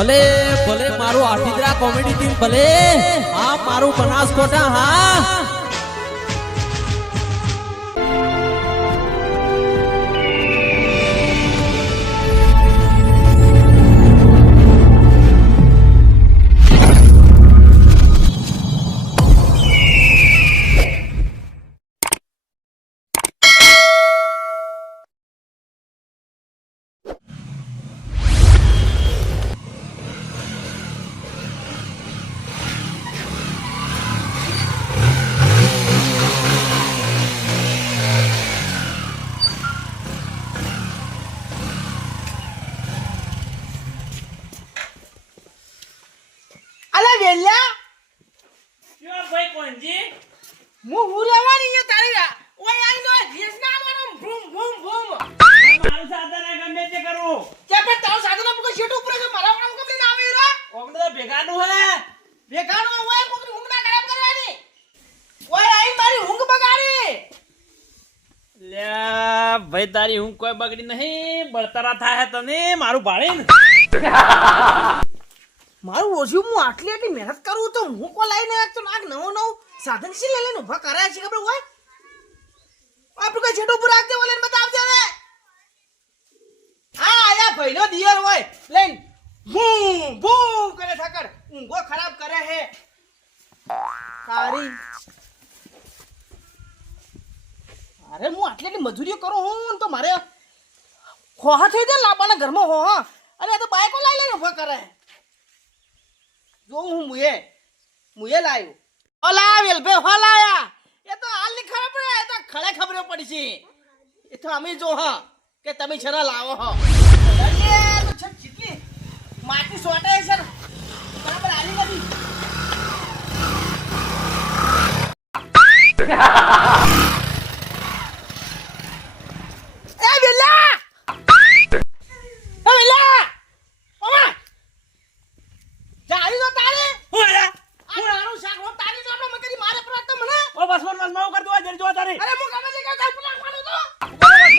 ભલે ભલે મારું આઠીદરા કોમેડી ટીમ ભલે હા મારું બનાસકોટા હા ભાઈ તારી ઊંઘ કોઈ બગડી નહીં બળતરા થાય તને મારું ભાડે મારું ઓછું હું આટલી આટલી મહેનત કરું તો હું કો લાઈને રાખતો નાક નવો નવો સાધન સી લઈને ઉભા કરાયા છે ખબર હોય આપણે કોઈ છેટો ઉપર રાખજે બોલે બતાવજે ને હા આયા ભાઈનો દિયર હોય લઈને બૂમ બૂમ કરે ઠાકર ઊંઘો ખરાબ કરે હે સારી અરે હું આટલી આટલી મજૂરીઓ કરું હું તો મારે ખોહા થઈ જાય લાબાના ઘરમાં હોહા અરે આ તો બાઈકો લઈ લઈને ઉભા કરે જો હું મુએ લાયો ઓલા વેલભે હોલાયા એ તો હાલ ની ખબર પડે એ તો ખળે ખબરે પડી છે એ તો અમે જો હ કે તમે છરા લાવો હો અરે તો છટ ચીટલી માટી સોટે છે બરાબર આલી નથી એ વેલા એ વેલા ઓમા જાઈ તો તારે ઓલા આ રાણો શાક હો તારી જો આપણે મગરી મારે પર તો મને ઓ બસ માં કર દો જરી જો તારી અરે હું ગમે તે કરતા પુલા ખાડો તો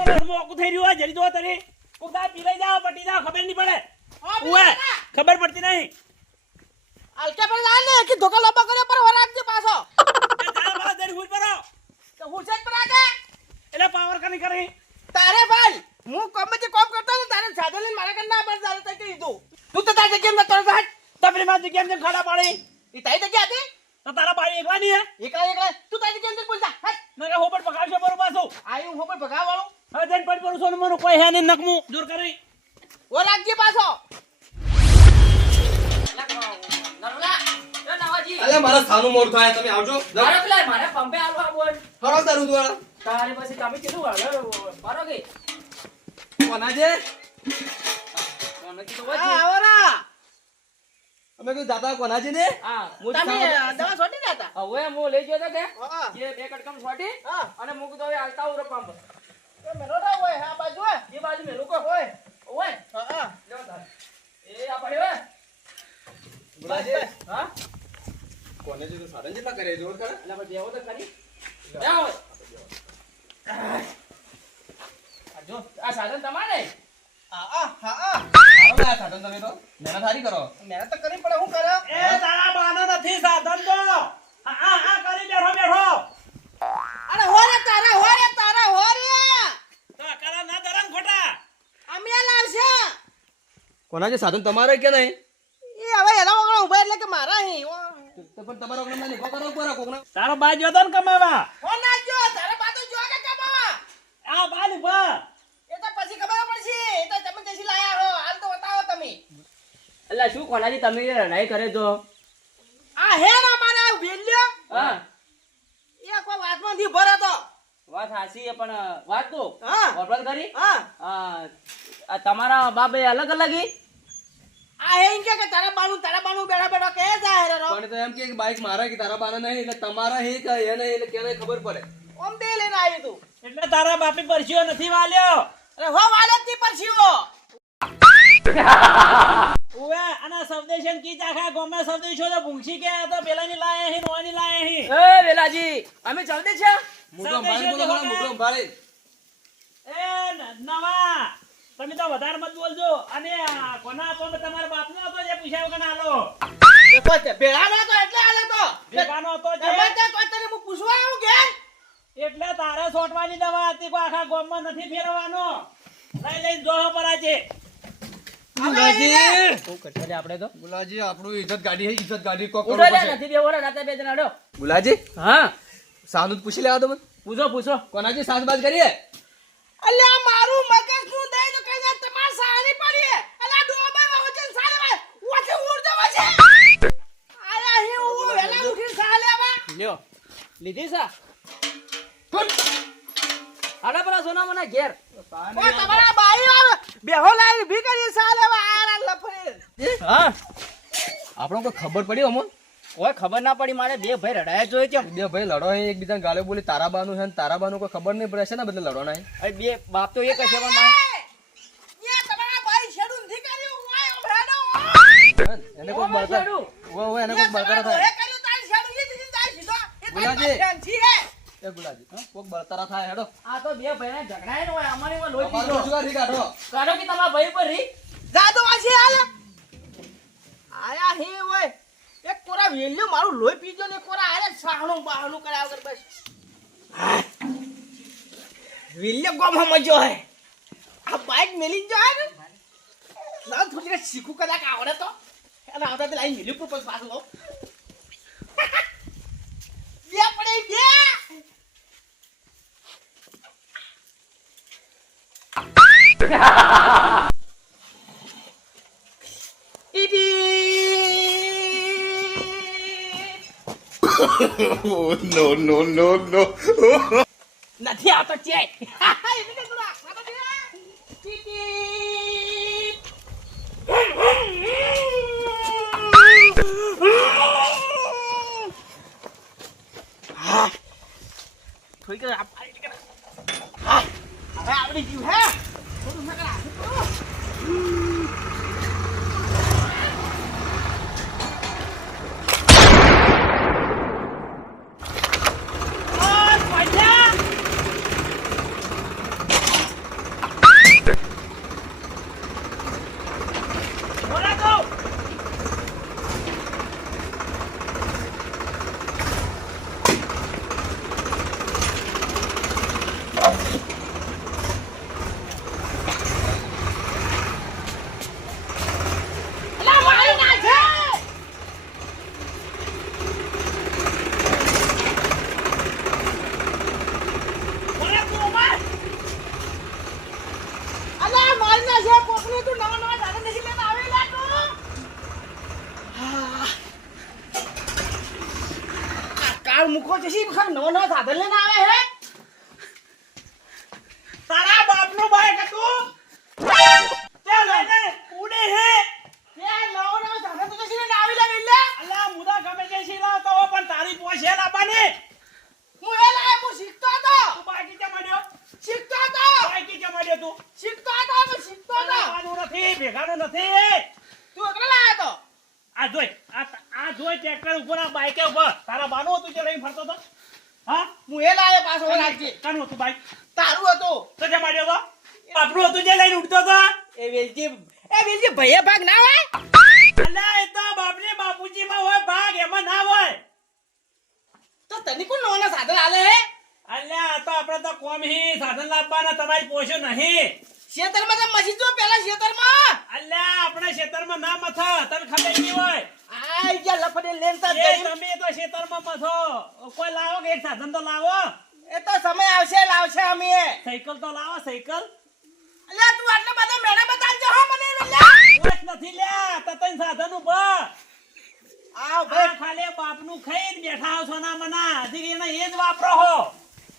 બસ મોકું થઈ રહ્યું જરી જો તારી કુદા પીલાઈ જાવ પટી જાવ ખબર નહીં પડે ઓએ ખબર પડતી નહીં આલકે પર લાને કે ધોકા લપા કરે પર વરાક દે પાછો તારા મારા જરી હુજ પરો તો હું છે પર આગે એટલે પાવર કની કરી તારે ભાઈ હું ગમે તે કોમ કરતા ને તારે સાધન લઈને મારા કર ના પર તારે તઈ કીધું તું તો તારે કેમ નતો હાટ તપરી માં કેમ કેમ ખાડા પાડી ઈ તાઈ જગ્યા હતી તો તારા બાઈ એકલા નહીં હે એકલા તું તારી કેમ બોલતા હાટ નકે હોપડ પકાવશે બરો પાછો આયું હું પણ ભગા વાળો હવે જઈને પડી પડું સોનું મનું કોઈ હે નહીં નકમું દૂર કરી ઓ રાખજે પાછો અલે મારા સાનું મોડ થાય તમે આવજો મારે પંપે આલવા બોલ ફરો તારું દ્વારા તારે પછી તમે કીધું હવે ફરો કે કોના છે મને કીધું હા વચ્ચે આવરા અમે કોઈ દાદા કોના છે ને હા તમે દવા છોડી દેતા હવે હું લઈ ગયો તો કે હા જે બે કટકમ છોટી હા અને મૂક દો હવે આલતા ઉરો પંપ એ મેરોડા હોય આ બાજુ હોય એ બાજુ મે લોકો હોય ઓય હા લ્યો તાર એ આ પડ્યો હે બોલાજે હા કોને છે તો સાધન જેટલા કરે જોર કરે એટલે પછી દેવો તો ખરી જાઓ આ જો આ સાધન તમારે હા હા આવો આ સાધન તમે તો મહેનત સારી કરો મહેનત તો કરવી પડે હું કરે એ તારા બાનો નથી સાધન તો આ કરી બેઠો બેઠો અરે હોરે તારા હોરે તો કરા ના દરન ખોટા અમે લાવશે કોના છે સાધન તમારે કે નહીં એ હવે એના વગર ઉભા એટલે કે મારા હી તો પણ તમારો ઓગણ ને પકડો પર કોકના તારો બા જો તો ને કમાવા હો ના જો તારે બાતો જો કે કમાવા આ બાલ ઉપર એ તો પછી ખબર પડશે એ તો તમે દેશી લાયા હો હાલ તો બતાવો તમે એટલે શું કોનાજી તમે લડાઈ કરે જો આ હે ના મારા વેલ્યો હા એ કોઈ વાતમાં થી ભરો તો વાત હાસી છે પણ વાત તો હા વરબાદ કરી હા આ તમારા બાપે અલગ અલગ ઈ આ હે ઇન કે તારા બાનું બેઠા બેઠા કે જાય રે પણ તો એમ કે બાઈક મારા કે તારા બાના નહીં એટલે તમારા હે કે એને એટલે કેને ખબર પડે ઓમ બે લઈને આવી તું એટલે તારા બાપી પરસ્યો નથી વાલ્યો અરે હો વાલત થી પરસીઓ ઓવે અને સવદેશન કી ચાખા ગોમે સવદેશો તો ભૂંગી કે આ તો પેલાની લાયા હી નોની લાયા હી એ વેલાજી અમે ચાલતે છે મોટો ભાઈ બોલો મોટો ભાઈ એ નવા તમે તો વધારે મત બોલજો અને કોના તો તમારા બાપનો હતો જે પૂછ્યા વગર ના આલો. એ કોઈ તે ભેળા નતો એટલે આલે તો ભેગાનો હતો જે. તમે ત્યાં કોઈ તને હું પૂછવા આવું કે એટલે તારે છોટવાની દવા હતી, કોઈ આખા ગામમાં નથી ફેરવવાનો. લઈને જોવા પર આજે. આપણે તો ગુલાજી આપણું ઇજ્જત ગાડી હે, ઇજ્જત ગાડી કોક ઉઠો લે, નથી બે વરા રાતે બે જણા અડો. ગુલાજી હા સાનું જ પૂછી લેવા દો મને. પૂછો પૂછો. કોનાજી સાસબાજ કરીએ? અલ્યા મારું મગજ નું દે તો કઈ ના તમાર સારી પડી અલ્યા ડોબા વચન સાલે વચે ઉડ દે વચે આયા હી હું વેલા ઉઠી સાલે વા લ્યો લીધી સા આડા પર સોના મને ઘેર. કોઈ તમારા બાઈ આવે બેહો લાઈ ભી કરી સાલે વા આરા લફરે હા આપણો કોઈ ખબર પડી અમો? કોઈ ખબર ના પડી, મારે બે ભાઈ રડાયા જોઈ છે. બે ભાઈ લડો હે, એકબીજાને ગાળો બોલી તારાબાનું છે ને તારાબાનું કોઈ ખબર નહીં પડે છે ને બદલે લડવાના હે. અરે બે બાપ તો એક હશે પણ મારે યા તમારા બાઈ શેડું થી કર્યું વાય ભરાડો એને કોઈ બળતરા એને કોઈ બળતરા થાય. એ કર્યું તાર શેડું ઈ થી તાર સીધો એ ગુલાજી. તાર ફેન્સી હે એ ગુલાજી કોક બળતરા થાય હેડો. આ તો બે ભાઈ ઝઘડાય ને હોય અમારી માં લોહી અમારું પીધો. રોજગારી કાઢો. કાઢો કે તમારા ભાઈ પર રી જા તો વાસી હાલ આયા હે ઓય એક કોરા વેલ્યો મારું લોહી પીજો ને કોરા આરે સાહણું બાહણું કર્યા વગર બસ વેલ્યો ગમ સમજો હે આ બાઈક મેલી જો હે ને ના થોડી શીખું કદાચ આવડે તો અને આવતા તે લાઈન મેલ્યું પર પાછું લો બે પડે બે Oh, no. નથી આવતો ચે થોડી કર હવે આવડી ગયું હે થોડું સકરા મુખો જસી નવો સાધન લઈને આવે હે તારા બાપનું બાઈક હતું તે લઈને ઉડે હે તે નવો સાધન તો જસી લઈને આવી લાવી લે અલ્લા મુદા ગમે તે સી લાવતો હો પણ તારી પોશે લાવવાની હું એ લાય હું શીખતો હતો તું બાઈક કે મળ્યો શીખતો હતો બાઈક કે મળ્યો તું શીખતો હતો હું શીખતો હતો આનું નથી ભેગાનું નથી તું એકલા લાયો તો આ જોઈ ટ્રેક્ટર ઉપર આ બાઈકે ઉપર તારા બાનું હતું જે લઈને ફરતો હતો હા હું એ લાયો પાછો રાખજે કાનું હતું બાઈક તારું હતું તો જે માડ્યો તો આપણું હતું જે લઈને ઉડતો હતો એ વેલજી ભૈયા ભાગ ના હોય અલ્યા એ તો બાપને બાપુજી માં હોય ભાગ એમાં ના હોય તો તને કોણ નવાના સાધન આલે હે અલ્યા તો આપણે તો કોમ હી સાધન લાવવાના તમારી પોષો નહીં ખેતરમાં તો મસી જો પેલા ખેતરમાં અલ્યા આપણે ખેતરમાં ના મથા તને ખબર નહીં હોય આ ઈજા લફડે લેનતા તમે તો ખેતરમાં મથો કોઈ લાવો કે એક સાધન તો લાવો એ તો સમય આવશે લાવશે અમે સાયકલ તો લાવો સાયકલ અલ્યા તું આટલા બધા મેડા બતાવજે હો મને લ્યા નથી લ્યા તો તને સાધન ઉપર આવ ભાઈ ખાલી બાપનું ખાઈને બેઠા છો ના મના હજી એને એ જ વાપરો હો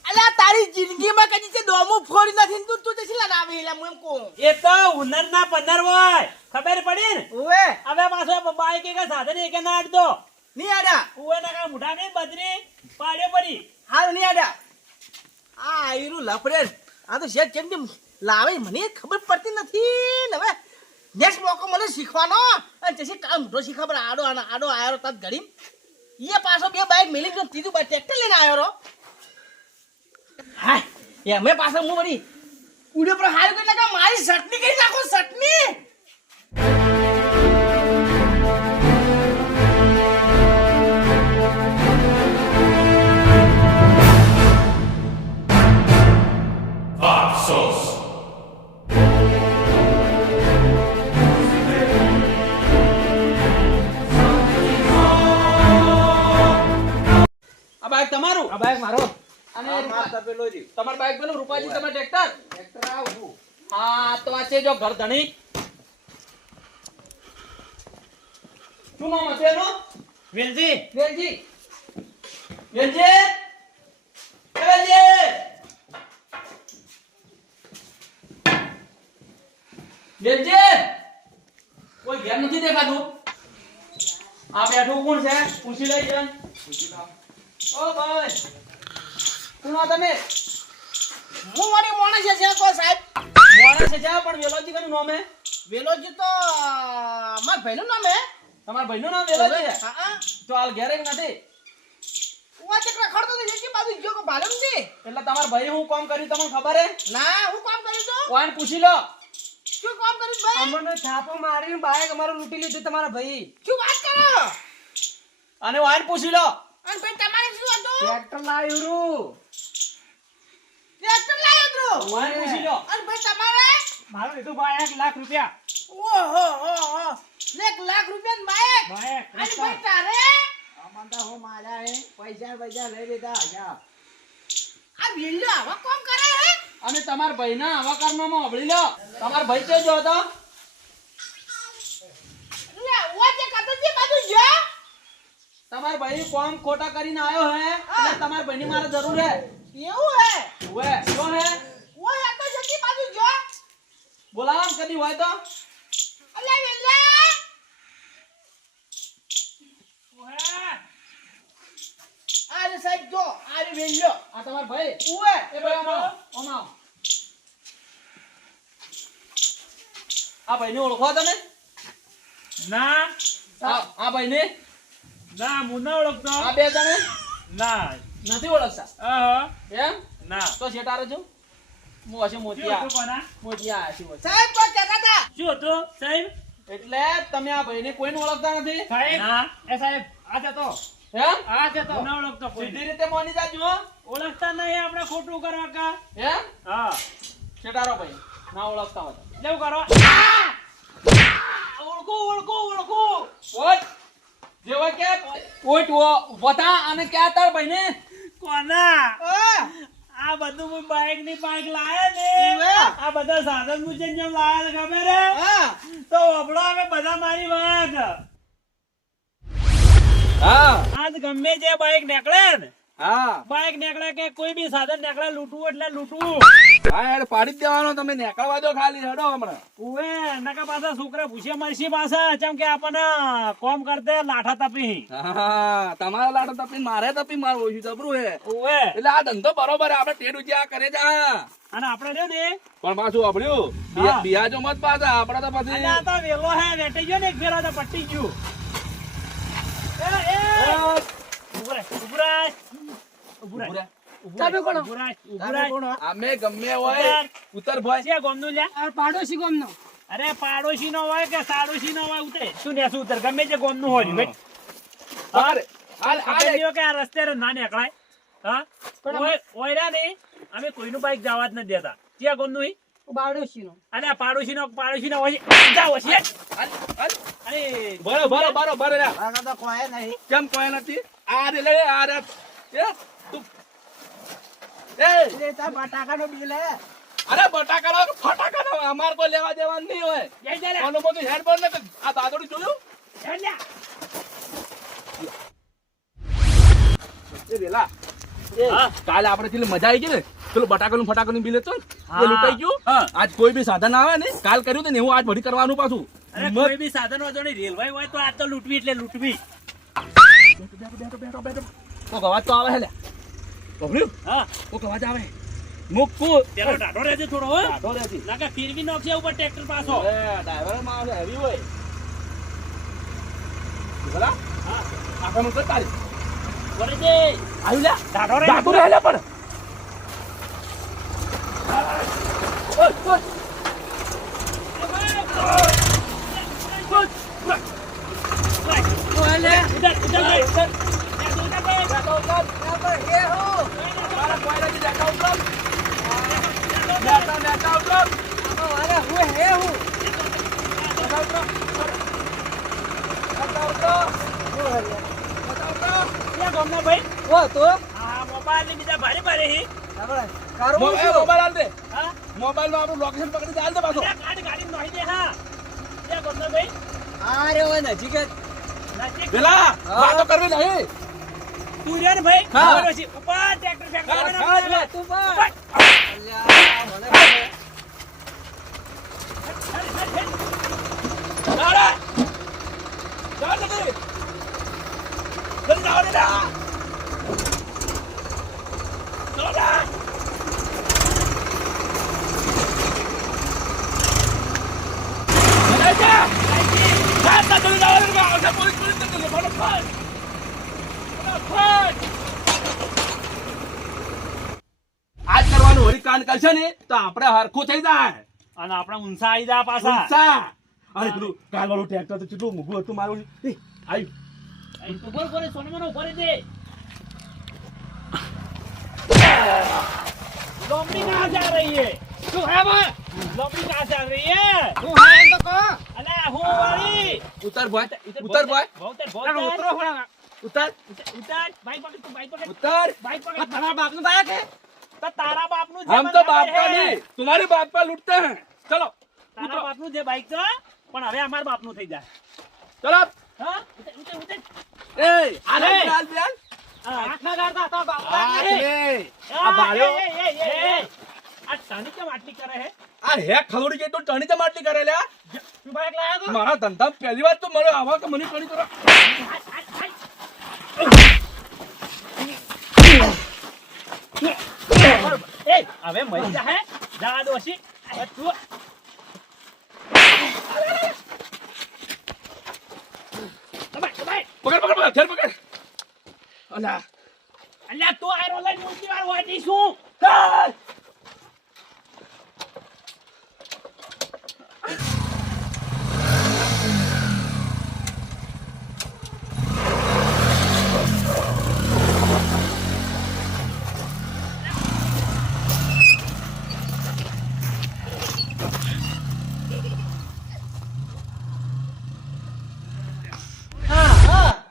અલ્યા તારી જિંદગીમાં કદી તે દોમું ફોડી નથી તું તું તેસી લગાવી એલા હું એમ કહું એ તો ઉનરના પંદર હોય ખબર પડી ને ઓવે હવે પાછો બાઈક કે સાધન એક ના આડ દો ની આડા ઓવે ના કા મુઠા ને બદરી પાડ્યો પડી હાલ ની આડા આ આયરું લફડે આ તો શેઠ કેમ કેમ લાવે મને ખબર પડતી નથી ને હવે નેક્સ્ટ મોકો મને શીખવાનો અને જેસી કામ મોટો શીખબર આડો આયો તત ઘડી એ પાછો બે બાઈક મેલી ગયો ત્રીજું બાઈક ટ્રેક્ટર લઈને આયો રો હા એમે પાછો હું વળી ઉડે પર હાલ કે લગા મારી ચટણી કરી નાખો ચટણી આ બાઈક મારો અને આ માર તપેલો રહ્યું. તમાર બાઈક પેલું રૂપાજી ઓવે. તમાર ટ્રેક્ટર ટ્રેક્ટર આવું. હા તો આ છે જો ઘર ધણી શું નામ હતું એનું વેલજી વેલજી વેલજી એ વેલજી વેલજી કોઈ ઘેર નથી દેખાતું આ બેઠું કોણ છે પૂછી લઈ જન ઓ ભાઈ કોણ આ તમે હું મારી માણસ છે કોઈ સાહેબ મોણા છે જા પણ વેલોજી કનું નામ હે વેલોજી તો મારા ભાઈનું નામ હે તમારા ભાઈનું નામ વેલોજી છે હા તો હાલ ઘેર એક નથી વા ચક્ર ખડતો તો એકી બાજુ ગયો કે ભાડમ છે એટલે તમારા ભાઈ હું કામ કર્યું તમને ખબર હે ના હું કામ કર્યું તો કોઈને પૂછી લો શું કામ કર્યું ભાઈ અમને થાપો મારીને બાઈક અમારું લૂંટી લીધું તમારા ભાઈ. શું વાત કરો અને વાઈને પૂછી લો અને ભાઈ તમારે શું હતું ટ્રેક્ટર લાવ્યું રૂ. ટ્રેક્ટર લાવ્યો તો વાઈને પૂછી લો અને ભાઈ તમારે મારું લીધું ભાઈ 1 લાખ રૂપિયા ઓહો હો હો 1 લાખ રૂપિયા બાઈક બાઈક અને ભાઈ તારે આમાંતા હું માર્યા હે. પૈસા લઈ લીધા જા. આ વેલ્લો આવા કામ કરે હે અને તમારા ભાઈના આવા કારનામાં અભળી લો તમારા ભાઈ ચો જો હતો લે વા જે કતો જે બાજુ જો તમારા ભાઈ કોમ ખોટા કરીને આવ્યો હે એટલે તમારા ભાઈની મારે જરૂર હે એવું હે ઓએ જો હે ઓય આ તો જતી બાજુ જો બોલાવો ને કદી હોય તો અલે વેલ્લા અરે સાહેબ જો અરે વેલ્લો આ તમારા ભાઈ ઓય એ ભાઈ ઓમાવ આ ભાઈને ઓળખો તમે ના આ ભાઈને ના હું ના ઓળખતો આ બે જણે ના નથી ઓળખતા આહા, એમ ના તો શેટારો છું હું હશે શું મોતિયા હતું કોના? મોતિયા હશે મોતિયા. સાહેબ કોઈ કહેતા હતા શું હતું સાહેબ એટલે તમે આ ભાઈને કોઈને ઓળખતા નથી સાહેબ ના. એ સાહેબ આ છે તો એમ આ છે તો ના ઓળખતો કોઈ સીધી રીતે મોની જાજો હો. ઓળખતા નહીં આપણે ખોટું કરવા કા એમ હા શેટારો ભાઈ ના ઓળખતા હોય તો. જેવું કરો ઓળખો ઓળખો ઓળખો ઓટ જેવો કે ઓટ ઉભો થા અને ક્યાં તાર ભાઈને કોના ઓય આ બધું હું બાઈક ની બાઈક લાયા ને ઓવે. આ બધા સાધન મુજબ જેમ લાયા છે ખબર હે હા તો ઓબળો હવે બધા મારી વાત હા આજ ગમે જે બાઈક નીકળે ને હા બાઈક નીકળે કે કોઈ બી સાધન નીકળે લૂંટવું એટલે લૂંટવું હા યાર પાડી જ દેવાનો તમે નીકળવા દો ખાલી હેડો હમણાં. ઉવે નકા પાછા છોકરા ભૂસે મરસી પાછા ચમ કે આપણને કોમ કરતે લાઠા તપી હા તમારા લાડો તપીને મારે તપી મારવું ઓછું જબરું હે. ઉવે એટલે આ ધંધો બરોબર હે. આપણે ટેડ ઉજ્યા કરે જા અને આપણે રહ્યો ને પણ પાછું અભળ્યું હા. બિયાજો મત પાછા આપણે તો પછી અને આ તો વેલો હે વેટી ગયો ને એક ફેરા તો પટી ગયું એ ઉભો રહે, ઉભો રહે. ઉભો રહે. ઉભો રહે, ઉભો રહે, ઉભો રહે. અમે ગમે હોય ઉત્તર ભાઈ છે ગોમનું લ્યા? પાડોશી ગામનો અરે પાડોશી નો હોય કે સાડોશી નો હોય ઉતરે શું ને શું ઉતર ગમે તે ગોમનું હોય ભાઈ અરે હાલ ખબર નહીં કે આ રસ્તે ના નીકળાય હા ઓયરા ને અમે કોઈનું બાઈક જવા જ નથી દેતા ક્યાં ગોમનું હોય? પાડોશી નો અને આ પાડોશી નો હોય જાઓ છે અરે બરો બરો બરો બરો રે. તો કોઈ નહીં કેમ કોઈ નથી આ રે લે આ રે એ તું એ તાર બટાકાનો બિલ હે અરે બટાકા નો ફટાકા નો અમાર કોઈ લેવા દેવાનું નહીં હોય જઈ જા લે. કોનું બધું હેડ બોલ ને આ દાદોડી જોયું જઈ જા. એ વેલા હા. કાલે આપણે પેલી મજા આવી ગઈ ને પેલું બટાકાનું ફટાકાનું બિલ હતું ને હા. એ લૂંટાઈ ગયું હા. આજ કોઈ બી સાધન આવે ને કાલ કર્યું હતું ને એવું આજ ભરી કરવાનું પાછું અરે કોઈ બી સાધન વાળો નહીં રેલવે હોય તો આ તો લૂંટવી એટલે લૂંટવી કોક અવાજ તો આવે હે લે બબલ્યુ હા કોક અવાજ આવે મુક્કુ પેલો ઢાઢો રહેજે થોડો હો આઢો રહેતી નાકા ફીરવી નાખશે ઉપર ટ્રેક્ટર પાછો એ ડ્રાઈવર માં હેવી હોય બોલા હા આખા મત તારી વરે જે આવ્યું લે ઢાઢો રહે ડાકુ રહે લે પણ ઓય ઓય ઉધર ઉધર ઉધર મારા કોયલાથી દેખા ઉતર નેતા ઉતર અરે હું હે હું ક્યાં ગામના ભાઈ ઓ તો હા મોબાઈલ ને બીજા ભારે ભારે હી મોબાઈલ આલ દે હા મોબાઈલ માં આપણું લોકેશન પકડી દે આલ દે પાછો ગાડી નોહી દે હા એ ગોતનો ભાઈ નજીક પેલા વાતો કરવી નહીં તું રે ને ભાઈ હા. બરોબર છે. ઉપર ટ્રેક્ટર ફેક્ટર હા, બનાવ. હા, લે, તું ઉપર. દાડા ચાલ જલ્દી જલ્દી જાઓ ને દાડા આજ કરવાનું વળી કાંડ કરશે ને તો આપણે હરખું થઈ જાય અને આપણે ઊંસા આઈ જા પાછા ઉત્સાહ. અરે પેલું કાલ વાળું ટ્રેક્ટર તો કેટલું મૂકવું હતું મારું આવ્યું ઉપર ઉપર સોનમાનો ઉપર દે लोमड़ी कहाँ जा रही है तू है वो लोमड़ी कहाँ जा रही है तू है तो को अरे हूँ वाली ઉતર બોય ઉતર બોય बहुत उतरो ઉતર उतर बाइक पकड़ तू बाइक पकड़ ઉતર बाइक पकड़ तारा बाप नु बाइक है तो तारा बाप नु हम तो बाप का नहीं तुम्हारे बाप का लूटते हैं चलो तारा बाप नु जे बाइक तो पण હવે અમાર બાપ નું થઈ જાય चलो હા ઉતર ઉતર ઉતર ए अरे! आले डाल बियान આટલા ગાડતા હતા બાપ आ बाळ्यो આ તાની કેમ આટલી કરે હે आ हे खलोडी के तो टणी च माटली करायला તું બાઇક લાયા તો मारा धंधा पहली बार तो मरे आवा का मनी करी करो એ હવે મરી જા હે જા દોશી હવે તું पकड़ पकड़ पकड़ चल पकड़ अला અલ્યા તું આયરો લઈને ઊંચી વાર વાટી શું चल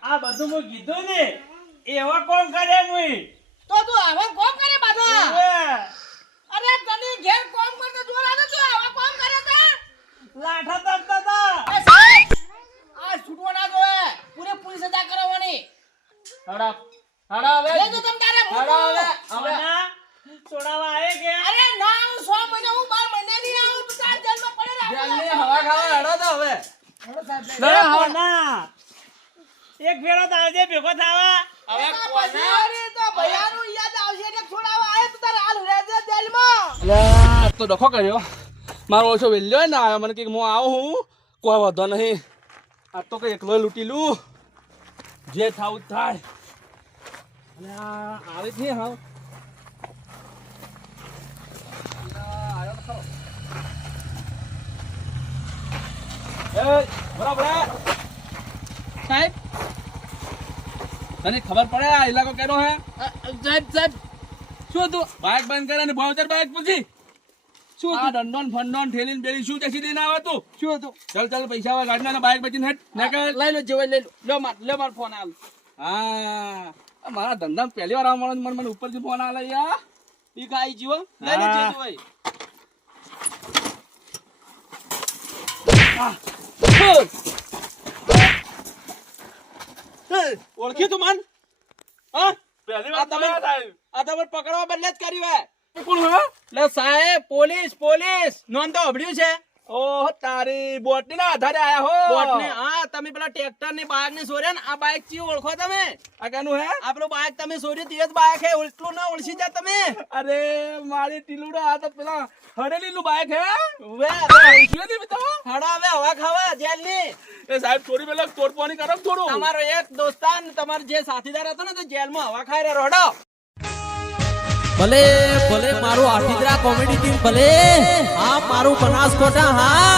આ બધું મેં કીધું ને એવા કોમ કરે મુઈ તો તું આવા કોમ કરે બાધા અરે તને ઘેર કોમ કરતો જોર આવે તું આવા કોમ કરે તા લાઠા તરતા તા એ સાહેબ આ છૂટવા ના જોવે પૂરેપૂરી સજા કરાવવાની હડા હડા હવે લે તો તમ તારે હડા હવે સોના છોડાવા આયે કે અરે ના હું 100 મહિના હું 12 મહિના ની આવું તું તાર જેલમાં પડે જેલની હવા ખાવા હડા તો હવે ના એક ફેરો તો આવજે ભેગો થાવા હવે પછી અરે તો ભૈયાનું યાદ આવશે એટલે છોડાવવા આય તું તાર હાલ રહેજે જેલમાં અલા તો ડખો કર્યો મારો ઓછો વેલ્યો ને આવ્યો મને કે હું આવું હું કોઈ વાંધો નહીં આ તો કઈ એકલો લૂંટી લઉં જે થાવું થાય અને આવે જ નહીં હાવ બરાબર સાહેબ તને ખબર પડે આ ઇલાકો કેનો હે સાહેબ શું તું બાઇક બંધ કરે ને ભાવતર બાઇક પૂછી શું આ દંડોન ફંડોન ઠેલીન બેલી શું જસી દઈને આવે તું શું હતું ચાલ ચાલ પૈસા વાળા ગાડીના બાઇક બચીને હેટ નીકળ લઈ લો જેવો લઈ લો લે માર ફોન આલ હા આ મારા ધંધા પહેલી વાર આવવાનો મને ઉપરથી ફોન આલે યાર ઈ ખાઈ જીવો લઈ લે જે હોય ઓળખી તું મન હા પહેલી વાર આ તમે- સાહેબ આ તમે પકડવા બદલે જ કર્યું હે કોણ હે લે સાહેબ પોલીસ નોંધ તો અભડ્યું છે ઓહ તારી બોટની ના આધારે આયા હો બોટને હા તમે પેલા ટ્રેક્ટર ની બાઇક ને સોર્યા ને આ બાઇક ચી ઓળખો તમે આ કેનું હે આ પેલું બાઇક તમે સોર્યું તે જ બાઇક હે ઉલટું ના ઓળખી જા તમે અરે મારી ટીલુડા આ તો પેલા હડેલીનું બાઇક હે વે ઓળખ્યું નહીં બેટા હડા હવે હવા ખાવા જેલ ની એ સાહેબ થોડી પેલા તોડપાણી કરો ને થોડું તમારો એક દોસ્તાન તમારો જે સાથીદાર હતો ને તો જેલમાં હવા ખાઈ રહ્યો હડો ભલે ભલે મારું આઠીદરા કોમેડી ટીમ ભલે હા મારું બનાસકોટા હા